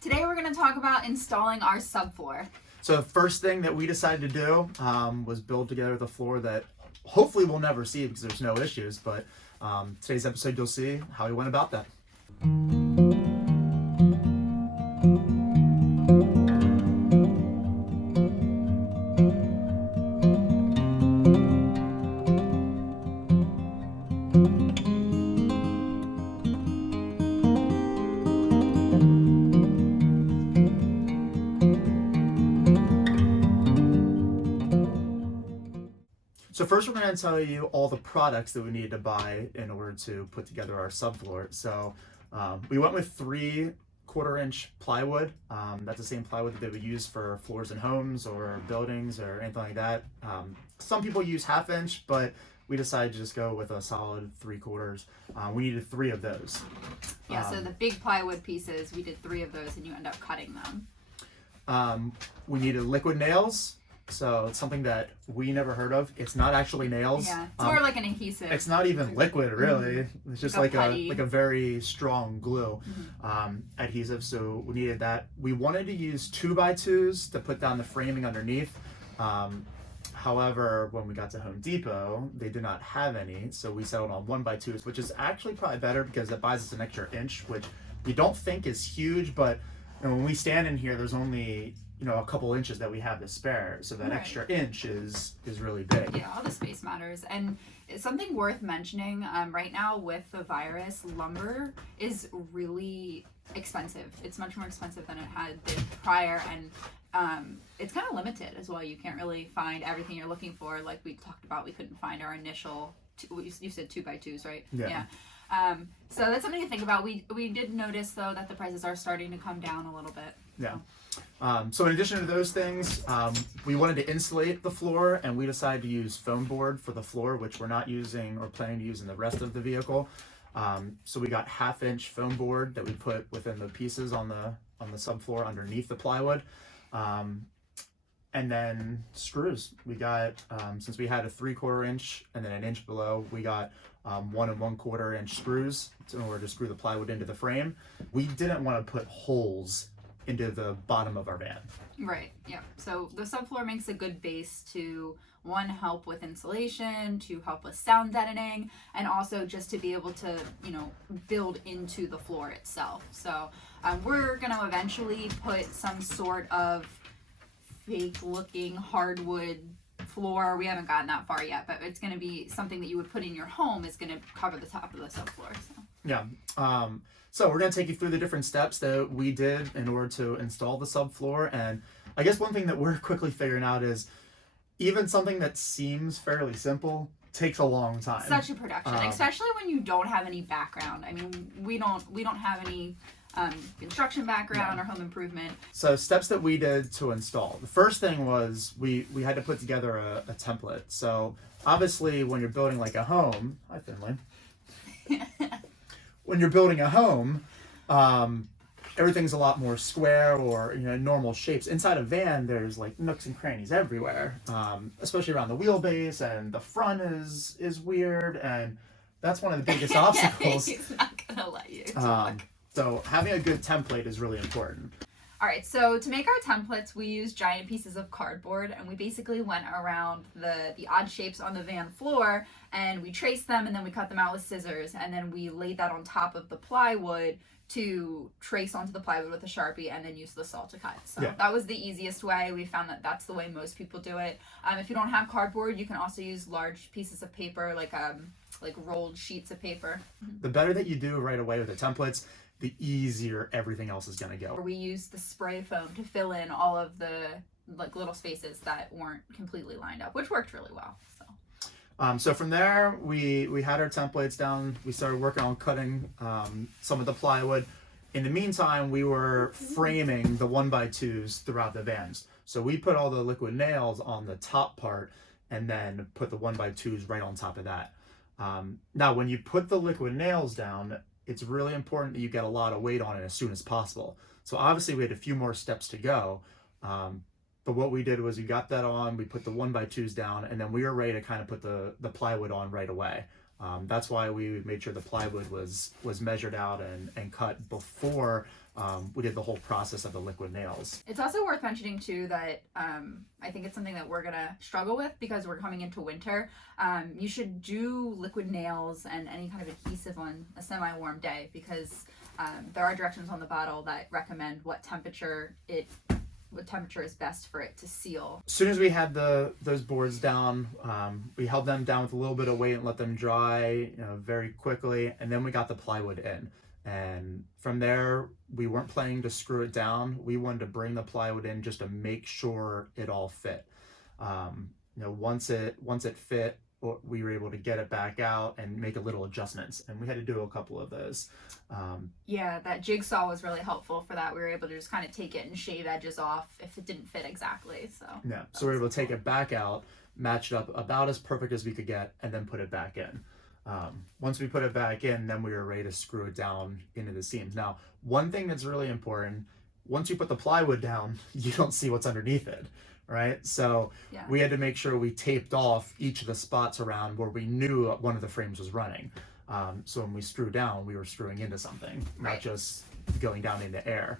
Today we're going to talk about installing our subfloor. So the first thing that we decided to do was build together the floor that hopefully we'll never see because there's no issues, but today's episode you'll see how we went about that. So first we're going to tell you all the products that we needed to buy in order to put together our subfloor. So we went with 3/4-inch plywood. That's the same plywood that they would use for floors in homes or buildings or anything like that. Some people use 1/2 inch, but we decided to just go with a solid 3/4. We needed 3 of those. Yeah, so the big plywood pieces, we did 3 of those and you end up cutting them. We needed liquid nails. So it's something that we never heard of. It's not actually nails. Yeah, it's more like an adhesive. It's not even liquid, really. It's just like a very strong glue adhesive. So we needed that. We wanted to use 2x2s to put down the framing underneath. However, when we got to Home Depot, they did not have any. So we settled on 1x2s, which is actually probably better because it buys us an extra inch, which you don't think is huge, but when we stand in here, there's only a couple inches that we have to spare, so that extra inch is really big. Yeah, all the space matters. And it's something worth mentioning, right now with the virus, lumber is really expensive. It's much more expensive than it had been prior, and it's kind of limited as well. You can't really find everything you're looking for. Like we talked about, we couldn't find our initial you said 2x2s, right? Yeah. So that's something to think about. We did notice though that the prices are starting to come down a little bit. Yeah. So in addition to those things, we wanted to insulate the floor, and we decided to use foam board for the floor, which we're not using or planning to use in the rest of the vehicle. So we got 1/2 inch foam board that we put within the pieces on the subfloor underneath the plywood. And then screws. We got, since we had a 3/4 inch and then an inch below, we got 1 1/4 inch screws in order to screw the plywood into the frame. We didn't want to put holes into the bottom of our van. Right, yeah. So the subfloor makes a good base to, one, help with insulation, to help with sound deadening, and also just to be able to, build into the floor itself. So we're going to eventually put some sort of fake looking hardwood floor. We haven't gotten that far yet, but it's going to be something that you would put in your home is going to cover the top of the subfloor. So. Yeah. So we're going to take you through the different steps that we did in order to install the subfloor. And I guess one thing that we're quickly figuring out is even something that seems fairly simple takes a long time. Such a production, especially when you don't have any background. I mean, we don't have any construction background or home improvement. So steps that we did to install. The first thing was we had to put together a template. So obviously when you're building like a home, hi Finley. When you're building a home, everything's a lot more square or normal shapes. Inside a van, there's like nooks and crannies everywhere, especially around the wheelbase, and the front is weird, and that's one of the biggest obstacles. He's not gonna let you talk. So having a good template is really important. All right, so to make our templates, we used giant pieces of cardboard, and we basically went around the odd shapes on the van floor, and we traced them, and then we cut them out with scissors, and then we laid that on top of the plywood to trace onto the plywood with a Sharpie, and then use the saw to cut. So that was the easiest way. We found that that's the way most people do it. If you don't have cardboard, you can also use large pieces of paper, like rolled sheets of paper. The better that you do right away with the templates, the easier everything else is going to go. We used the spray foam to fill in all of the little spaces that weren't completely lined up, which worked really well. So from there, we had our templates down. We started working on cutting some of the plywood. In the meantime, we were framing the 1x2s throughout the vans. So we put all the liquid nails on the top part and then put the 1x2s right on top of that. Now, when you put the liquid nails down, it's really important that you get a lot of weight on it as soon as possible. So obviously we had a few more steps to go. But what we did was we got that on, we put the 1x2s down, and then we were ready to kind of put the plywood on right away. That's why we made sure the plywood was measured out and cut before we did the whole process of the liquid nails. It's also worth mentioning too that I think it's something that we're gonna struggle with because we're coming into winter. You should do liquid nails and any kind of adhesive on a semi-warm day because there are directions on the bottle that recommend what temperature is best for it to seal. As soon as we had those boards down, we held them down with a little bit of weight and let them dry, very quickly, and then we got the plywood in. And from there, we weren't planning to screw it down. We wanted to bring the plywood in just to make sure it all fit. Once it fit, we were able to get it back out and make a little adjustments, and we had to do a couple of those. Yeah, that jigsaw was really helpful for that. We were able to just kind of take it and shave edges off if it didn't fit exactly. So we were able to take it back out, match it up about as perfect as we could get, and then put it back in. Once we put it back in, then we were ready to screw it down into the seams. Now, one thing that's really important, once you put the plywood down, you don't see what's underneath it, right? So we had to make sure we taped off each of the spots around where we knew one of the frames was running. So when we screw down, we were screwing into something, not just going down into air.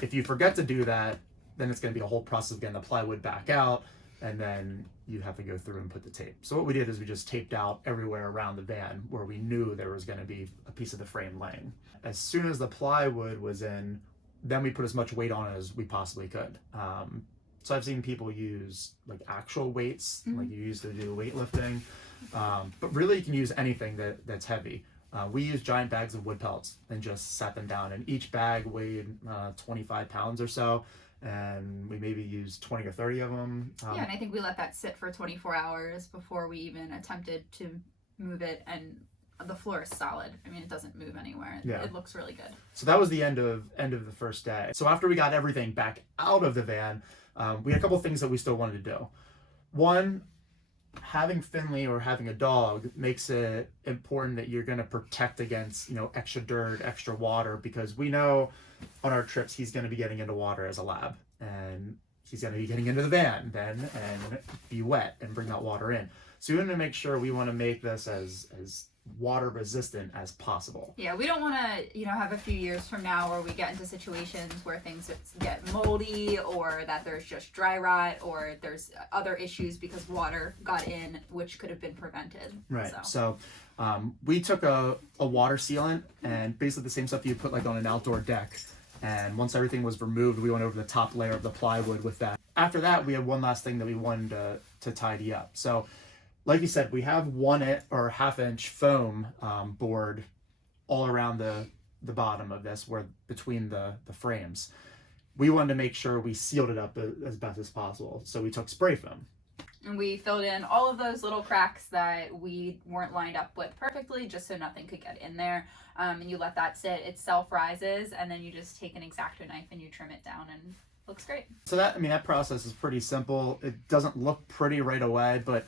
If you forget to do that, then it's going to be a whole process of getting the plywood back out, and then you have to go through and put the tape. So what we did is we just taped out everywhere around the van where we knew there was going to be a piece of the frame laying. As soon as the plywood was in, then we put as much weight on it as we possibly could. So I've seen people use like actual weights, like you used to do weightlifting, but really you can use anything that's heavy. We used giant bags of wood pellets and just sat them down, and each bag weighed 25 pounds or so. And we maybe used 20 or 30 of them. And I think we let that sit for 24 hours before we even attempted to move it, and the floor is solid. I mean, it doesn't move anywhere. It looks really good. So that was the end of the first day. So after we got everything back out of the van, we had a couple things that we still wanted to do. One, having Finley or having a dog makes it important that you're going to protect against, extra dirt, extra water, because we know on our trips he's going to be getting into water as a lab, and he's going to be getting into the van then and be wet and bring that water in. So we want to make sure we want to make this as water resistant as possible. Yeah, we don't want to, have a few years from now where we get into situations where things get moldy, or that there's just dry rot, or there's other issues because water got in, which could have been prevented. Right. So we took a water sealant, and basically the same stuff you put like on an outdoor deck. And once everything was removed, we went over the top layer of the plywood with that. After that, we had one last thing that we wanted to tidy up. So like you said, we have 1 or half-inch foam board all around the bottom of this, where between the frames. We wanted to make sure we sealed it up as best as possible. So we took spray foam. And we filled in all of those little cracks that we weren't lined up with perfectly, just so nothing could get in there. And you let that sit, it self-rises, and then you just take an X-Acto knife and you trim it down, and looks great. So that process is pretty simple. It doesn't look pretty right away, but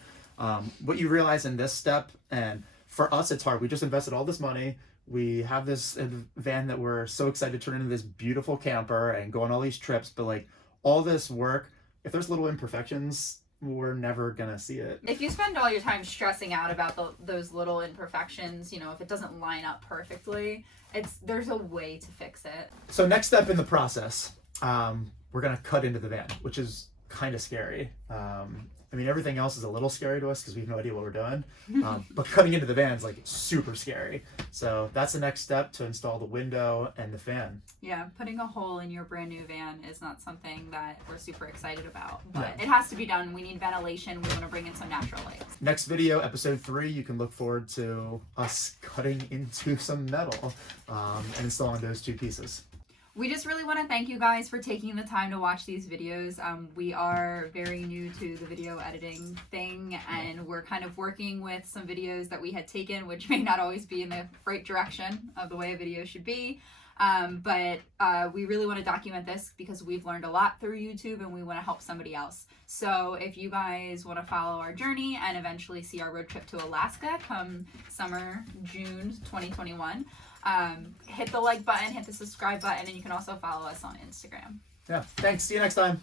what you realize in this step, and for us it's hard, we just invested all this money, we have this van that we're so excited to turn into this beautiful camper and go on all these trips, but like all this work, if there's little imperfections, we're never gonna see it. If you spend all your time stressing out about those little imperfections, if it doesn't line up perfectly, there's a way to fix it. So next step in the process, we're gonna cut into the van, which is kind of scary. Everything else is a little scary to us because we have no idea what we're doing, but cutting into the van is like super scary. So that's the next step, to install the window and the fan. Yeah, putting a hole in your brand new van is not something that we're super excited about, but it has to be done. We need ventilation. We want to bring in some natural light. Next video, episode 3, you can look forward to us cutting into some metal and installing those 2 pieces. We just really want to thank you guys for taking the time to watch these videos. We are very new to the video editing thing, and we're kind of working with some videos that we had taken, which may not always be in the right direction of the way a video should be. But we really want to document this because we've learned a lot through YouTube, and we want to help somebody else. So if you guys want to follow our journey and eventually see our road trip to Alaska come summer, June 2021, hit the like button, hit the subscribe button, and you can also follow us on Instagram. Yeah, thanks. See you next time.